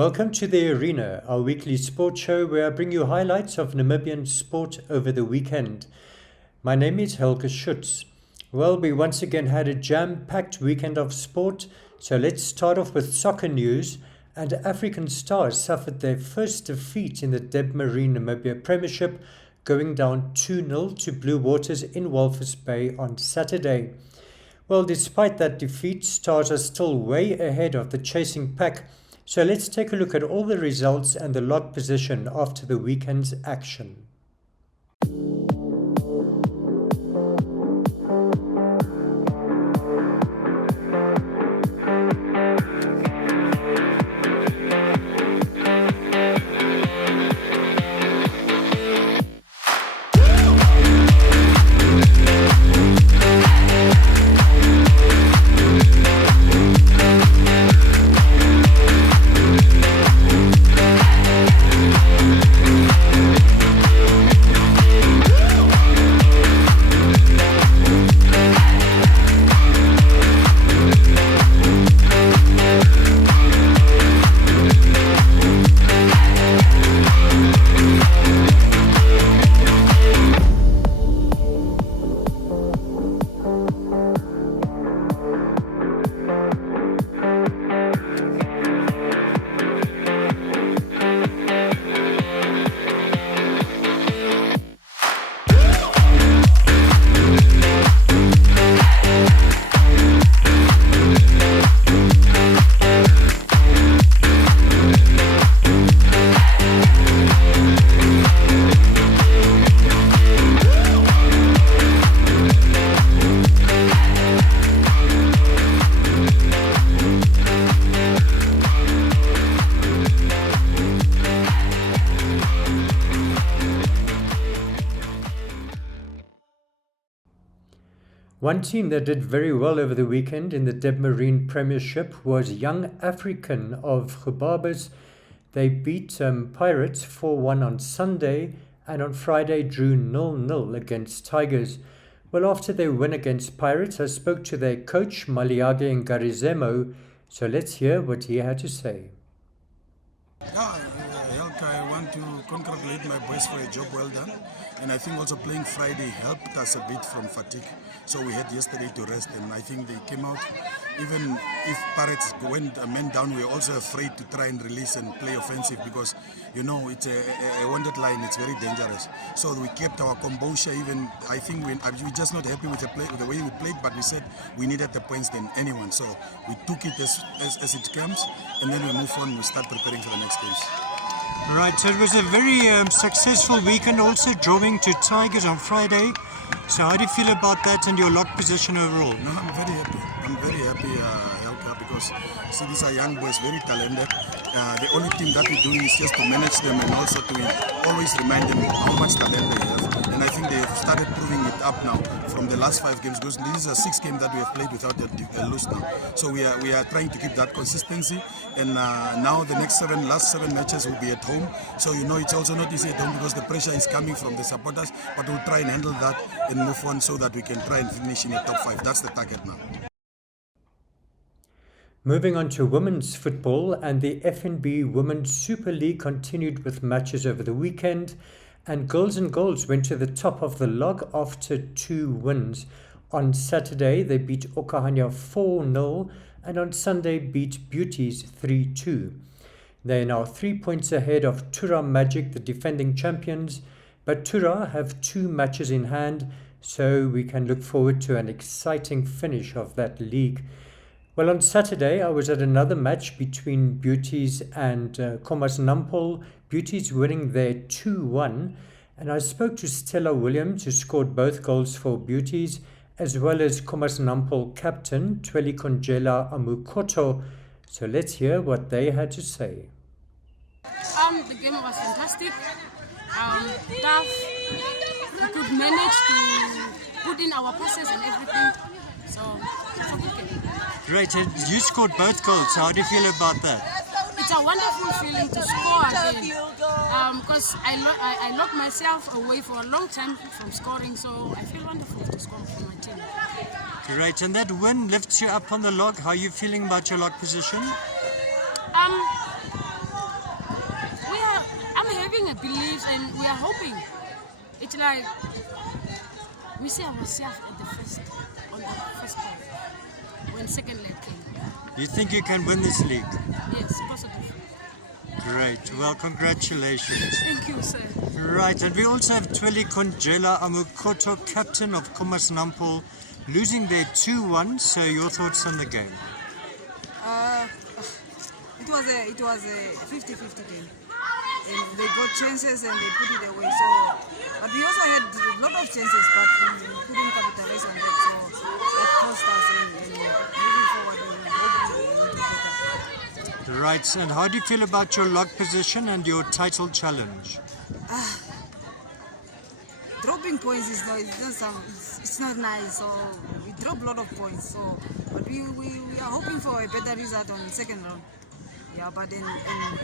Welcome to The Arena, our weekly sports show where I bring you highlights of Namibian sport over the weekend. My name is Helge Schutz. Well, we once again had a jam-packed weekend of sport, so let's start off with soccer news. And African Stars suffered their first defeat in the Debmarine Namibia Premiership, going down 2-0 to Blue Waters in Walvis Bay on Saturday. Well, despite that defeat, Stars are still way ahead of the chasing pack. So let's take a look at all the results and the log position after the weekend's action. One team that did very well over the weekend in the Debmarine Premiership was Young African of Gebabes. They beat Pirates 4-1 on Sunday and on Friday drew 0-0 against Tigers. Well, after their win against Pirates, I spoke to their coach Maliage Ngarizemo, so let's hear what he had to say. Helke, I want to congratulate my boys for a job well done, and I think also playing Friday helped us a bit from fatigue. So we had yesterday to rest, and I think they came out. Even if Pirates went a man down, we were also afraid to try and release and play offensive because, you know, it's a wounded line. It's very dangerous. So we kept our composure. Even I think we're just not happy with the way we played, but we said we needed the points than anyone. So we took it as it comes, and then we move on. We start preparing for the next games. Right, so it was a very successful weekend, also drawing to Tigers on Friday. So how do you feel about that and your lock position overall? No, I'm very happy. I'm very happy, Helke, because see, these are young boys, very talented. The only thing that we're doing is just to manage them and also to always remind them how much talent they have. And I think they've started proving it up now from the last 5 games. Because this is a 6th game that we have played without a lose now. So we are trying to keep that consistency. And now the last 7 matches will be at home. So you know it's also not easy at home because the pressure is coming from the supporters. But we'll try and handle that and move on so that we can try and finish in the top 5. That's the target now. Moving on to women's football, and the FNB Women's Super League continued with matches over the weekend, and Girls and Goals went to the top of the log after 2 wins. On Saturday, they beat Okahania 4-0, and on Sunday beat Beauties 3-2. They are now 3 points ahead of Tura Magic, the defending champions, but Tura have 2 matches in hand, so we can look forward to an exciting finish of that league. Well, on Saturday, I was at another match between Beauties and Khomas Nampol. Beauties winning there 2-1. And I spoke to Stella Williams, who scored both goals for Beauties, as well as Khomas Nampol captain Tweli Konjela Amukoto. So let's hear what they had to say. The game was fantastic. Tough. We could manage to put in our passes and everything. So it's a good game. Great, and you scored both goals. How do you feel about that? It's a wonderful feeling to score again. Because I locked myself away for a long time from scoring, so I feel wonderful to score for my team. Great, and that win lifts you up on the log. How are you feeling about your log position? a belief and we are hoping. It's like we see ourselves on the first part when second leg came. You think you can win this league? Yes, positive. Great. Well, congratulations. Thank you, sir. Right, and we also have Tweli Konjela Amukoto, captain of Commerce Nampol, losing their 2-1. So your thoughts on the game? It was a 50-50 game. And they got chances and they put it away. So, but we also had a lot of chances, but we couldn't capitalize on that. So that cost us. And moving forward, we will do better. Right, and how do you feel about your log position and your title challenge? Dropping points is it's not nice. So we drop a lot of points. So, but we are hoping for a better result on the second round. Yeah, but then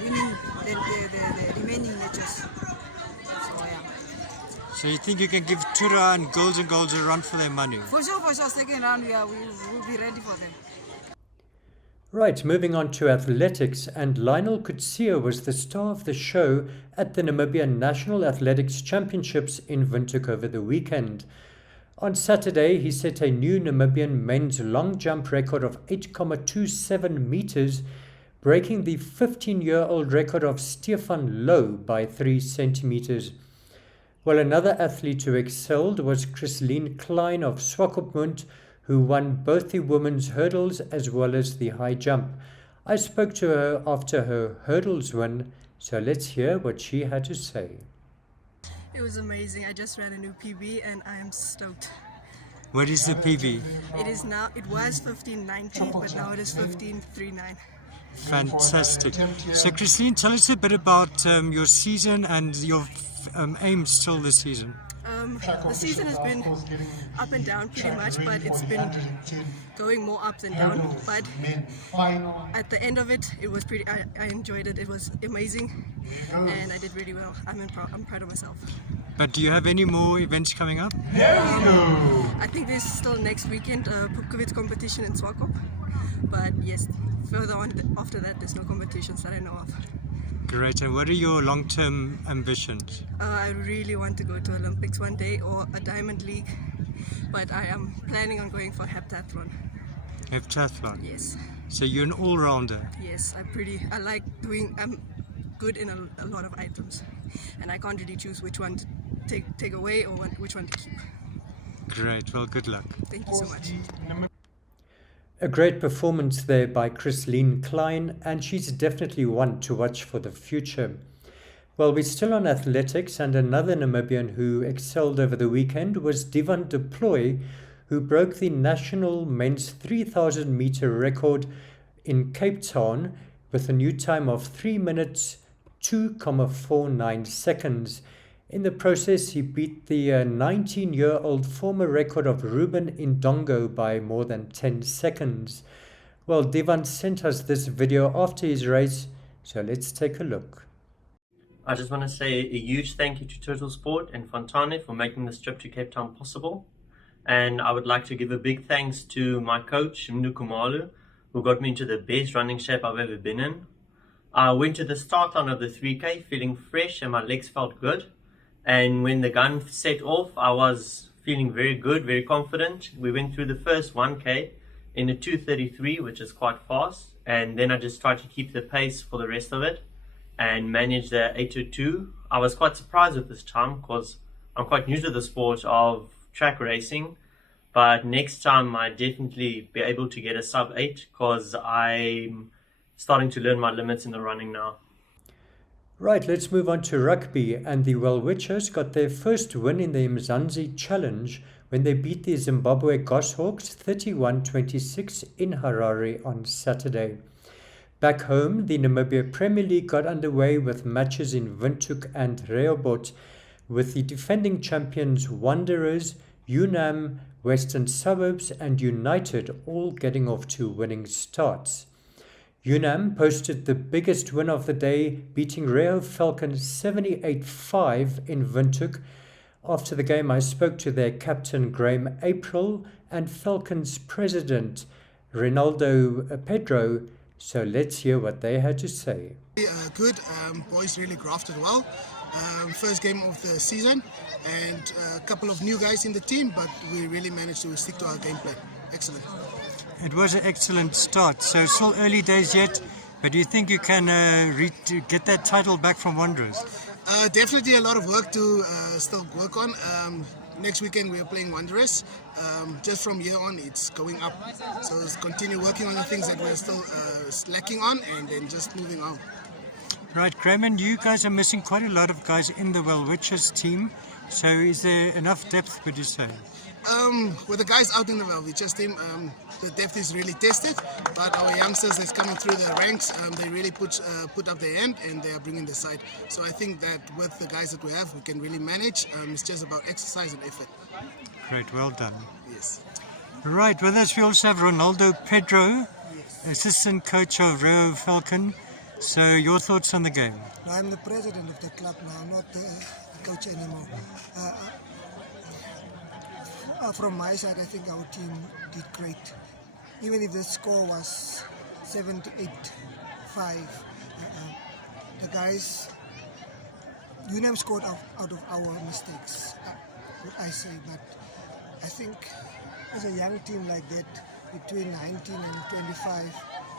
winning the remaining matches. So yeah. So you think you can give Tura and Girls a run for their money? For sure. Second round, we will be ready for them. Right, moving on to athletics, and Lionel Kutsia was the star of the show at the Namibian National Athletics Championships in Windhoek over the weekend. On Saturday, he set a new Namibian men's long jump record of 8.27 meters, breaking the 15-year-old record of Stefan Low by 3 centimeters. Well, another athlete who excelled was Chrisleen Klein of Swakopmund, who won both the women's hurdles as well as the high jump. I spoke to her after her hurdles win, so let's hear what she had to say. It was amazing. I just ran a new PB and I am stoked. What is the PB? It was 15.90, but now it is 15.39. Fantastic. So Christine, tell us a bit about your season and your aims still this season. The season has been up and down pretty much, but it's been going more ups and down. But at the end of it, it was pretty. I enjoyed it. It was amazing, and I did really well. I'm proud of myself. But do you have any more events coming up? I think there's still next weekend Pupkewitz competition in Swakop. But yes, further on after that, there's no competitions that I know of. Great. And what are your long-term ambitions? I really want to go to Olympics one day or a Diamond League, but I am planning on going for heptathlon. Heptathlon? Yes. So you're an all-rounder? Yes, I'm good in a lot of items, and I can't really choose which one to take away or which one to keep. Great. Well, good luck. Thank you so much. A great performance there by Chrisleen Klein, and she's definitely one to watch for the future. Well, we're still on athletics, and another Namibian who excelled over the weekend was Divan de Plooy, who broke the national men's 3,000 meter record in Cape Town with a new time of 3 minutes 2.49 seconds. In the process, he beat the 19-year-old former record of Ruben Indongo by more than 10 seconds. Well, Divan sent us this video after his race, so let's take a look. I just want to say a huge thank you to Turtle Sport and Fontane for making this trip to Cape Town possible. And I would like to give a big thanks to my coach, Mnu Kumalu, who got me into the best running shape I've ever been in. I went to the start line of the 3K feeling fresh and my legs felt good. And when the gun set off, I was feeling very good, very confident. We went through the first 1K in a 2:33, which is quite fast. And then I just tried to keep the pace for the rest of it and manage the 8:02. I was quite surprised with this time because I'm quite new to the sport of track racing. But next time I definitely be able to get a sub 8 because I'm starting to learn my limits in the running now. Right, let's move on to rugby, and the Welwitchers got their first win in the Mzansi Challenge when they beat the Zimbabwe Goshawks 31-26 in Harare on Saturday. Back home, the Namibia Premier League got underway with matches in Windhoek and Rehoboth, with the defending champions Wanderers, UNAM, Western Suburbs and United all getting off to winning starts. UNAM posted the biggest win of the day, beating Rio Falcons 78-5 in Windhoek. After the game, I spoke to their captain Graham April and Falcons president Ronaldo Pedro So let's hear what they had to say. Good. Boys really grafted well. First game of the season, and a couple of new guys in the team, but we really managed to stick to our game plan. Excellent. It was an excellent start. So still early days yet, but do you think you can to get that title back from Wanderers? Definitely a lot of work to still work on. Next weekend we are playing Wanderers. Just from here on, it's going up. So let's continue working on the things that we're still lacking on, and then just moving on. Right, Graham, you guys are missing quite a lot of guys in the Welwitschers team. So is there enough depth, would you say? With the guys out in the Welwitschers team, the depth is really tested. But our youngsters that's coming through the ranks, they really put up their hand, and they are bringing the side. So I think that with the guys that we have, we can really manage. It's just about exercise and effort. Great, well done. Yes. Right, with us we also have Ronaldo Pedro, assistant coach of Rio Falcon. So your thoughts on the game? I'm the president of the club now, not the coach anymore. From my side, I think our team did great. Even if the score was 7-8-5, the guys, UNAM scored out of our mistakes, what I say. But I think as a young team like that, between 19 and 25,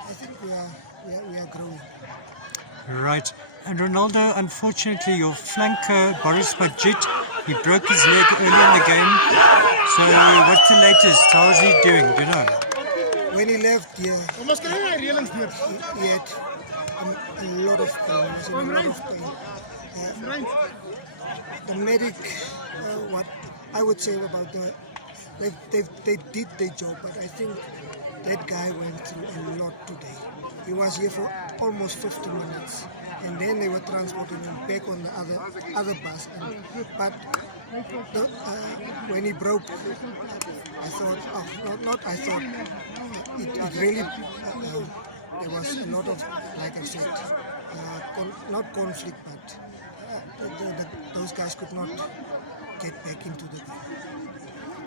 I think we are growing. Right. And Ronaldo, unfortunately, your flanker, Boris Majid, he broke his leg early in the game. So what's the latest? How's he doing? Do you know? When he left here, he had a lot of pain. He was in a lot of pain. The medic, what I would say about they did their job, but I think that guy went through a lot today. He was here for almost 50 minutes, and then they were transporting him back on the other bus. But when he broke, I thought, it really, there was a lot of, like I said, not conflict, but those guys could not get back into the game.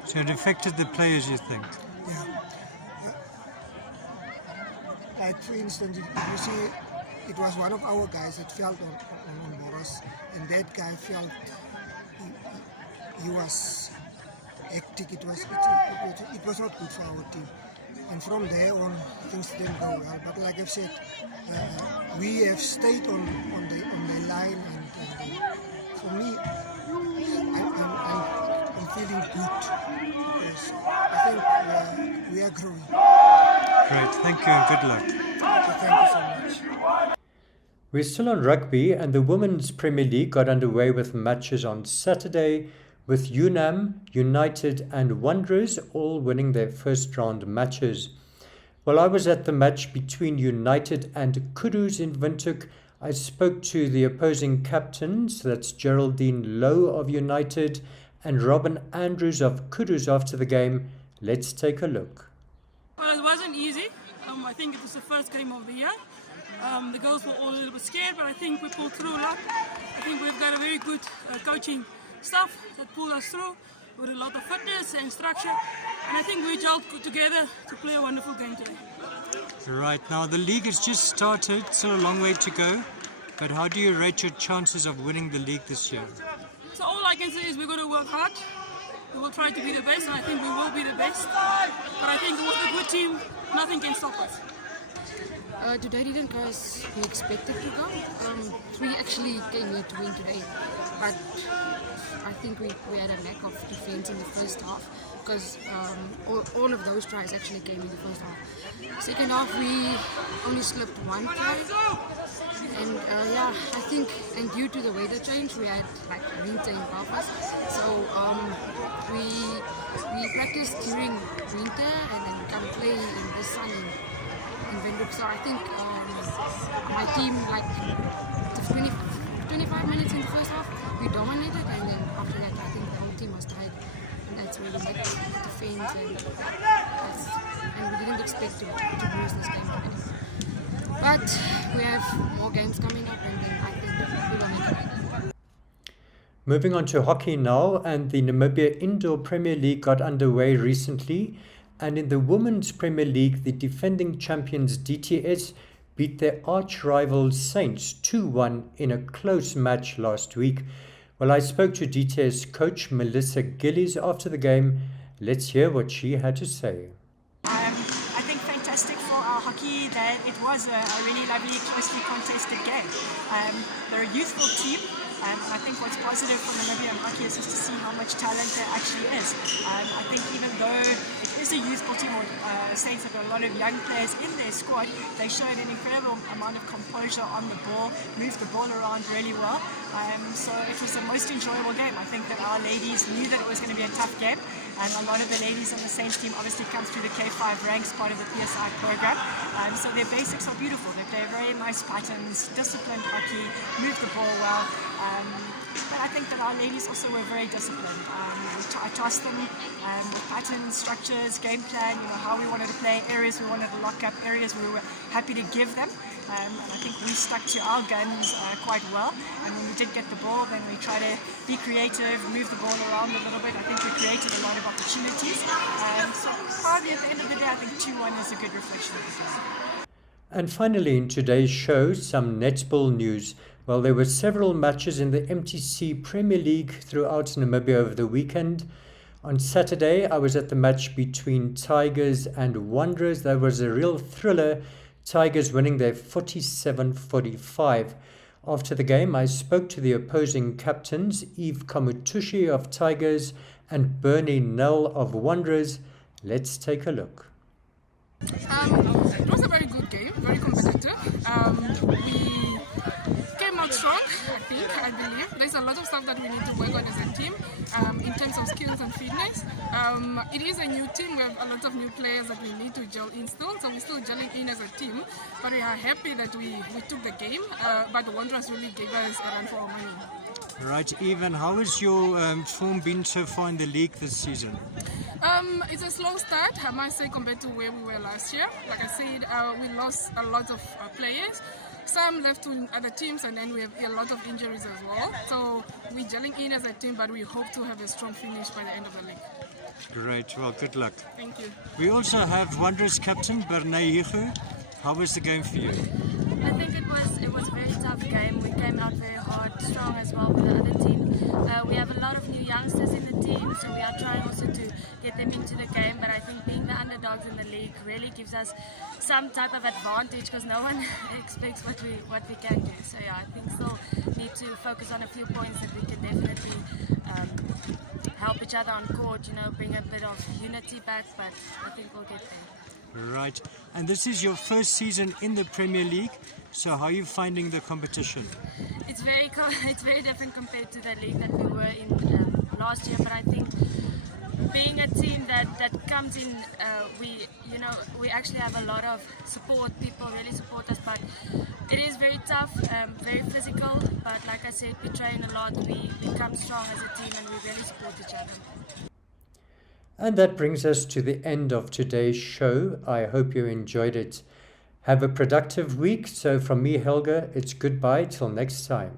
So it affected the players, you think? Yeah. Like for instance, if you see, it was one of our guys that fell on Boris, and that guy felt he was hectic. It was not good for our team, and from there on things didn't go well. But like I've said, we have stayed on the line, and for me, I'm feeling good because I think we are growing. Great, thank you and good luck. Thank you so much. We're still on rugby, and the Women's Premier League got underway with matches on Saturday, with UNAM, United and Wanderers all winning their first round matches. While I was at the match between United and Kudus in Windhoek, I spoke to the opposing captains, that's Geraldine Lowe of United and Robin Andrews of Kudus after the game. Let's take a look. Well, it wasn't easy. I think it was the first game of the year. The girls were all a little bit scared, but I think we pulled through a lot. I think we've got a very good coaching staff that pulled us through with a lot of fitness and structure. And I think we gelled together to play a wonderful game today. Right, now the league has just started, still a long way to go. But how do you rate your chances of winning the league this year? So all I can say is we're going to work hard. We will try to be the best, and I think we will be the best. But I think with a good team, nothing can stop us. Today didn't go as we expected to go. We actually came here to win today, but I think we had a lack of defense in the first half because all of those tries actually came in the first half. Second half we only slipped one try, and I think, and due to the weather change, we had like winter in Belfast, so we practiced during winter and then come play in the sun in Windhoek. So I think my team, like 25 minutes in the first half, we dominated, and then after that I think the whole team was tired, and that's where we had to defend, and we didn't expect to lose this game today. But we have more games coming up, and then I think we will make it. Moving on to hockey now, and the Namibia Indoor Premier League got underway recently, And in the Women's Premier League, the defending champions DTS beat their arch rivals Saints 2-1 in a close match last week. Well, I spoke to DTS coach Melissa Gillies after the game. Let's hear what she had to say. I think fantastic for our hockey that it was a really lovely, closely contested game. They're a youthful team. And I think what's positive for Namibian hockey is just to see how much talent there actually is. I think even though it is a youthful team, or Saints have got a lot of young players in their squad, they showed an incredible amount of composure on the ball, moved the ball around really well. So it was the most enjoyable game. I think that our ladies knew that it was going to be a tough game, and a lot of the ladies on the Saints team obviously comes through the K5 ranks, part of the PSI program. So their basics are beautiful. They play very nice patterns, disciplined hockey, move the ball well. But I think that our ladies also were very disciplined. I tasked them with patterns, structures, game plan, how we wanted to play, areas we wanted to lock up, areas we were happy to give them. And I think we stuck to our guns quite well. And when we did get the ball, then we tried to be creative, move the ball around a little bit. I think we created a lot of opportunities. So probably at the end of the day, I think 2-1 is a good reflection of the game. And finally, in today's show, some netball news. Well, there were several matches in the MTC Premier League throughout Namibia over the weekend. On Saturday, I was at the match between Tigers and Wanderers. That was a real thriller. Tigers winning their 47-45. After the game, I spoke to the opposing captains, Eve Kamutushi of Tigers and Bernie Nell of Wanderers. Let's take a look. It was a very good game, very competitive. We came out strong, I believe. There's a lot of stuff that we need to work on as a team in terms of skills and fitness. It is a new team. We have a lot of new players that we need to gel in still, so we're still gelling in as a team. But we are happy that we took the game, but the Wanderers really gave us a run for our money. Right, Evan, how has your form been so far in the league this season? It's a slow start, I must say, compared to where we were last year. Like I said, we lost a lot of players. Some left to other teams, and then we have a lot of injuries as well. So we're gelling in as a team, but we hope to have a strong finish by the end of the league. Great, well, good luck. Thank you. We also have Wanderers captain Bernay Higu. How was the game for you? I think it was a very tough game. We came out very hard, strong as well with the other team. We have a lot of new youngsters in the team, so we are trying also to get them into the game. But I think being the underdogs in the league really gives us some type of advantage because no one expects what we can do. So yeah, I think still need to focus on a few points that we can definitely help each other on court. Bring a bit of unity back. But I think we'll get there. Right, and this is your first season in the Premier League, so how are you finding the competition? It's very different compared to the league that we were in last year, but I think being a team that comes in, we actually have a lot of support. People really support us, but it is very tough, very physical, but like I said, we train a lot, we become strong as a team, and we really support each other. And that brings us to the end of today's show. I hope you enjoyed it. Have a productive week. So from me, Helga, it's goodbye till next time.